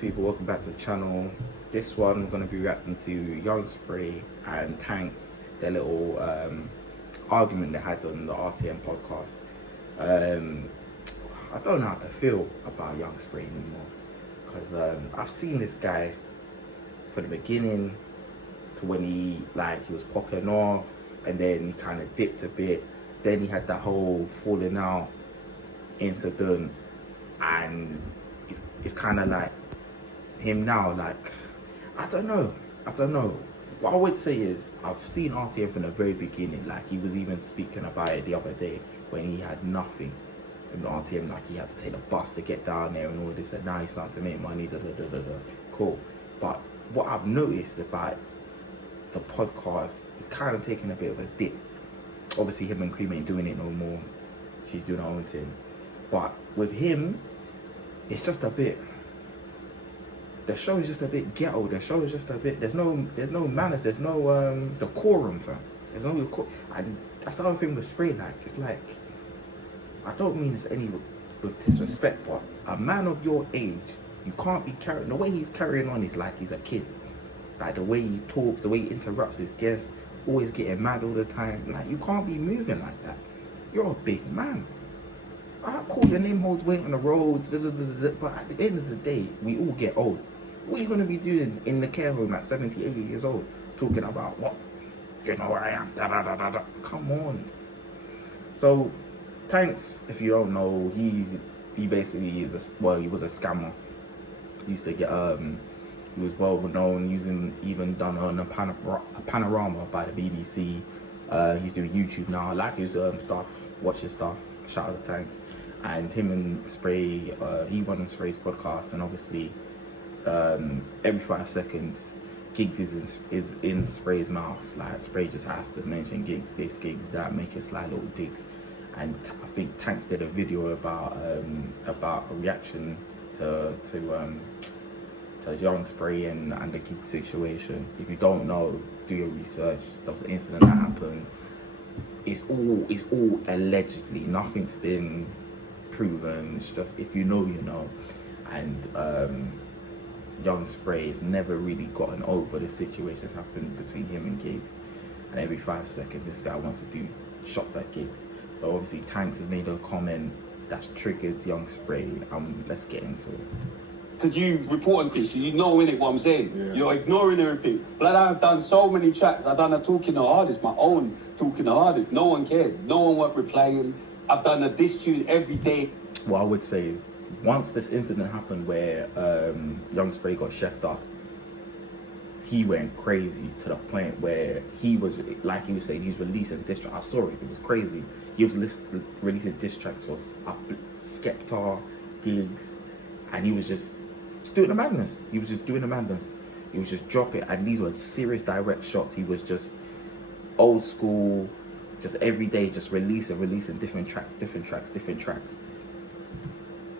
people? Welcome back to the channel. This one we're going to be reacting to Young Spay and Tankz, their little argument they had on the RTM podcast. I don't know how to feel about Young Spay anymore, because I've seen this guy from the beginning to when he was popping off, and then he kind of dipped a bit. Then he had that whole falling out incident, and it's kind of like him now. Like, I don't know. What I would say is I've seen RTM from the very beginning. Like, he was even speaking about it the other day when he had nothing in RTM. Like, he had to take the bus to get down there and all this, and now he's starting to make money. Cool. But what I've noticed about the podcast is kind of taking a bit of a dip. Obviously, him and Cream ain't doing it no more. She's doing her own thing. But with him, it's just a bit. The show is just a bit ghetto. The show is just a bit. There's no manners. There's no decorum, fam. There's no decorum. And that's the other thing with Spay. Like, it's like, I don't mean this any with disrespect, but a man of your age, you can't be carrying. The way he's carrying on is like he's a kid. Like, the way he talks, the way he interrupts his guests, always getting mad all the time. Like, you can't be moving like that. You're a big man. Cool, your name holds weight on the roads, but at the end of the day, we all get old. What are you going to be doing in the care home at 70, 80 years old, talking about what? You know where I am, Come on. So, Tankz, if you don't know, he basically is he was a scammer. He used to get, he was well known, even done on a panorama by the BBC. He's doing YouTube now. I like his stuff, watch his stuff. Shout out to Tankz. And him and Spay, he went on Spay's podcast, and obviously every 5 seconds Gigs is in Spray's mouth. Like, Spay just has to mention Gigs this, Gigs that, make it sly little digs. And I think Tankz did a video about a reaction to Young Spay and the Gigs situation. If you don't know, do your research. There was an incident that happened. It's all allegedly. Nothing's been proven. It's just, if you know, you know. And Young Spay has never really gotten over the situation that's happened between him and Gigs. And every 5 seconds, this guy wants to do shots at Gigs. So obviously, Tankz has made a comment that's triggered Young Spay. Let's get into it. Because you reporting things, you know innit what I'm saying. Yeah. You're ignoring everything. But I've done so many tracks. I've done a Talking the Hardest, my own Talking the Hardest. No one cared. No one was replying. I've done a diss tune every day. What I would say is, once this incident happened where Young Spay got chefed up, he went crazy to the point where he was, like he was saying, he's releasing diss tracks. I saw it. It was crazy. He was releasing diss tracks for Skepta, Gigs, and he was just doing the madness. He was just doing the madness. He was just dropping, and these were serious direct shots. He was just old school, just every day, just releasing different tracks.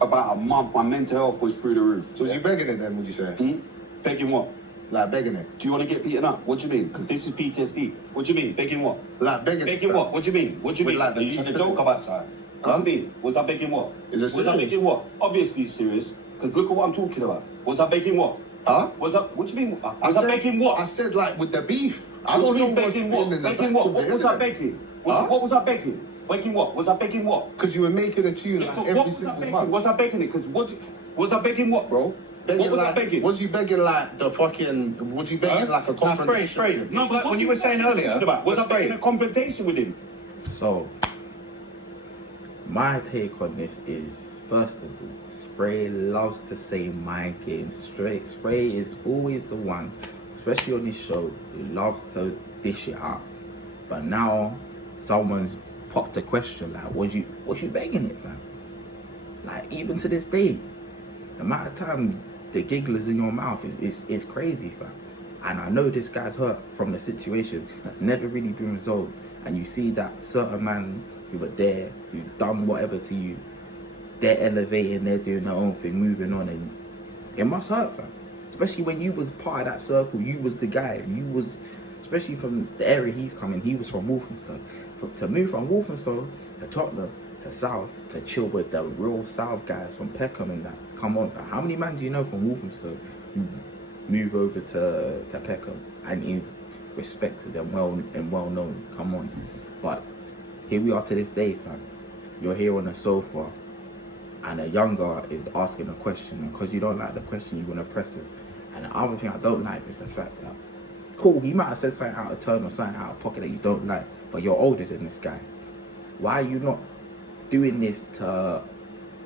About a month, my mental health was through the roof. So was you begging it then, would you say? Begging what? Like begging it. Do you want to get beaten up? What do you mean? Because this is PTSD. What do you mean? Begging what? Like begging. Begging what? What do you mean? What do you mean? Like Are you trying to joke about something? What do you mean? Was I begging what? Is it serious? Was I begging what? Obviously serious. Because look at what I'm talking about. Was I begging what? Huh? Was I? What do you mean? Was I begging what? I said, like, with the beef. I What don't do you know mean what's begging what? in the Begging back what? of What it, was I innit? begging? Huh? What was I begging? Begging what? Was I begging what? Because you were making a tune like What every was I single begging? month. Was I begging it? Because what? Was I begging what, bro? Begging What was I like, begging? Was you begging like the fucking, was you begging like a confrontation? Spray. No, but when you were saying earlier, Was I begging a confrontation with him? So, my take on this is, first of all, Spay loves to say mind games. Spay is always the one, especially on this show, who loves to dish it out. But now, someone's popped a question like, was you begging it, fam? Like, even to this day, the amount of times the gigglers in your mouth is crazy, fam. And I know this guy's hurt from the situation that's never really been resolved. And you see that certain man who were there, who done whatever to you, they're elevating, they're doing their own thing, moving on, and it must hurt, fam. Especially when you was part of that circle, you was the guy, you was, especially from the area he's coming, he was from Walthamstow. To move from Walthamstow to Tottenham to South to chill with the real South guys from Peckham and that, Come on, fam. How many men do you know from Walthamstow who move over to Peckham and is respected and well known? Come on. But here we are to this day, fam. You're here on a sofa and a younger is asking a question, and because you don't like the question, you're gonna press it. And the other thing I don't like is the fact that, cool, he might have said something out of turn or something out of pocket that you don't like, but you're older than this guy. Why are you not doing this to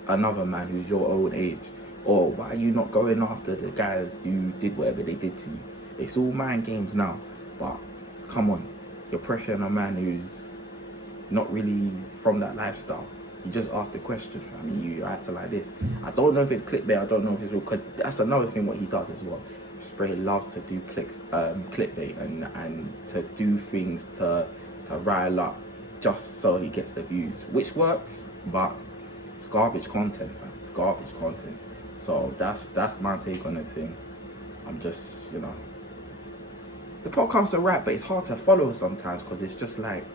another man who's your own age? Or why are you not going after the guys who did whatever they did to you? It's all mind games now, but come on, you're pressuring a man who's not really from that lifestyle. You just asked the question, fam. You acted like this. I don't know if it's clickbait. I don't know if it's real, because that's another thing what he does as well. Spray loves to do clickbait and to do things to rile up just so he gets the views, which works, but it's garbage content, fam. It's garbage content. So that's my take on the thing. I'm just, you know, the podcasts are right, but it's hard to follow sometimes because it's just like,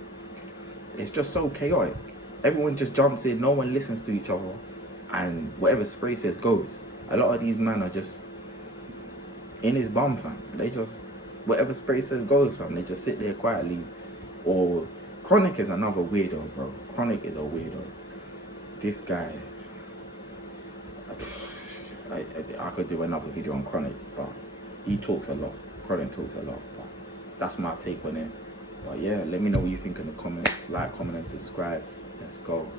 it's just so chaotic. Everyone just jumps in, no one listens to each other, and whatever Spray says goes. A lot of these men are just in his bum, fam. They just, whatever Spray says goes, fam. They just sit there quietly. Or Chronic is another weirdo, bro. Chronic is a weirdo. This guy, I could do another video on Chronic, but he talks a lot. Chronic talks a lot, but that's my take on it. But yeah, let me know what you think in the comments. Like, comment, and subscribe. Let's go.